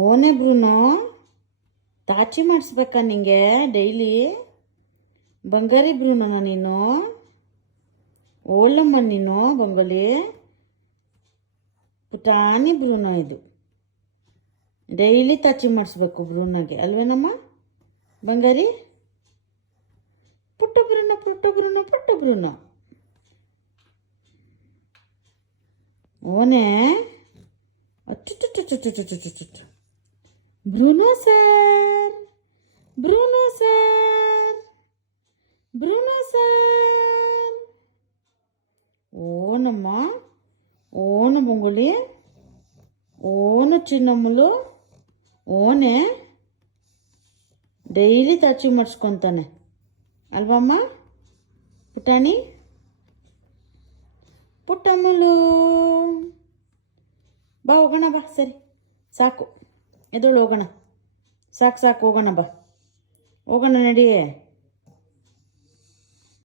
ಓನೇ Bruno, ತಾಚಿ ಮಾಡಿಸ್ಬೇಕಾ ನಿಂಗೆ daily? ಬಂಗಾರಿ ಬ್ರೂನೋನ ನೀನು? ಓಲಮ್ಮ ನೀನು ಬಂಗಾಲಿ ಪುಟಾಣಿ ಬ್ರೂನೋ. ಇದು ಡೈಲಿ ತಾಚಿ ಮಾಡಿಸ್ಬೇಕು ಬ್ರೂನೋಗೆ, ಅಲ್ವೇನಮ್ಮ ಬಂಗಾರಿ? ಪುಟ್ಟ ಬ್ರೂನೋ ಪುಟ್ಟ ಬ್ರೂನೋ ಪುಟ್ಟ ಬ್ರೂನೋ. ಓನೇ ಅಚ್ಚುಚ್ಚುಚ್ಚುಚ್ಚುಚ್ಚುಚ್ಚುಚ್ಚುಚ್ಚು. Bruno sir, Bruno sir, Bruno sir. ಓನಮ್ಮ, ಓನು ಬೊಂಗುಳಿ, ಓನು ಚಿನ್ನಮ್ಮಲು. ಓನೇ ಡೈಲಿ ತಾಚಿ ಮಾಡಿಸ್ಕೊತಾನೆ ಅಲ್ವಮ್ಮ ಪುಟಾಣಿ? ಪುಟ್ಟಮ್ಮಲು ಬಾ ಹೋಗೋಣ, ಬಾ. ಸರಿ ಸಾಕು, ಎದೊಳು ಹೋಗೋಣ. ಸಾಕು ಸಾಕು, ಹೋಗೋಣ ಬಾ, ಹೋಗೋಣ ನಡಿಯೇ.